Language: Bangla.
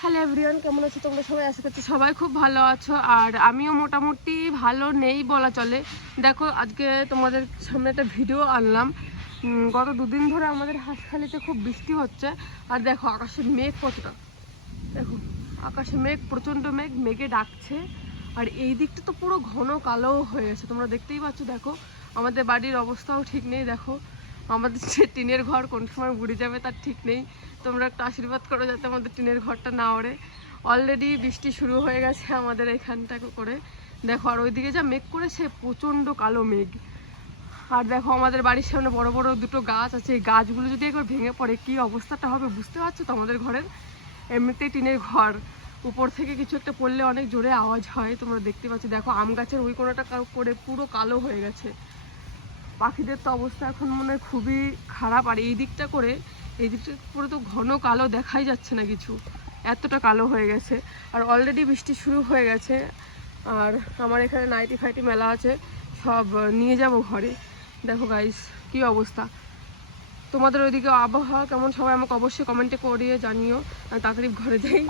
হ্যালো এভরিওয়ান কেমন আছো তোমরা সবাই? আশা করছি সবাই খুব ভালো আছো। আর আমিও মোটামুটি ভালো নেই বলা চলে। দেখো, আজকে তোমাদের সামনে একটা ভিডিও আনলাম। গত দুদিন ধরে আমাদের হাঁসখালিতে খুব বৃষ্টি হচ্ছে। আর দেখো, আকাশে মেঘ কতটা। দেখো, আকাশে মেঘ, প্রচণ্ড মেঘ, মেঘে ডাকছে। আর এই দিকটা তো পুরো ঘন কালো হয়ে গেছে তোমরা দেখতেই পাচ্ছ, দেখো, আমাদের বাড়ির অবস্থাও ঠিক নেই, দেখো। আমাদের যে টিনের ঘর, কোন সময় উড়ে যাবে তার ঠিক নেই। তোমরা একটু আশীর্বাদ করো যাতে আমাদের টিনের ঘরটা না ওড়ে। অলরেডি বৃষ্টি শুরু হয়ে গেছে আমাদের এখানটা করে। দেখো, আর ওইদিকে যা মেঘ করেছে, প্রচণ্ড কালো মেঘ। আর দেখো, আমাদের বাড়ির সামনে বড় বড় দুটো গাছ আছে। এই গাছগুলো যদি একবার ভেঙে পড়ে, কি অবস্থাটা হবে বুঝতে পারছ তো আমাদের ঘরের? এমনিতেই টিনের ঘর। উপর থেকে কিছু একটা পড়লে অনেক জোরে আওয়াজ হয়, তোমরা দেখতে পাচ্ছ। দেখো, আম গাছের ওই কোনোটা করে পুরো কালো হয়ে গেছে। পাখিদের তো অবস্থা এখন মনে হয় খুবই খারাপ। আর এই দিকটা করে, এই দিকটা পুরো তো ঘন কালো দেখাই যাচ্ছে না কিছু। এতটা কালো হয়ে গেছে। আর অলরেডি বৃষ্টি শুরু হয়ে গেছে। আর আমার এখানে নাইটি ফাইটি মেলা আছে। সব নিয়ে যাব ঘরে। দেখো গাইস কি অবস্থা। তোমাদের ওইদিকে আবহাওয়া কেমন? সবাই আমাকে অবশ্যই কমেন্টে করিয়ে জানিও। তাড়াতাড়ি ঘরে যাই।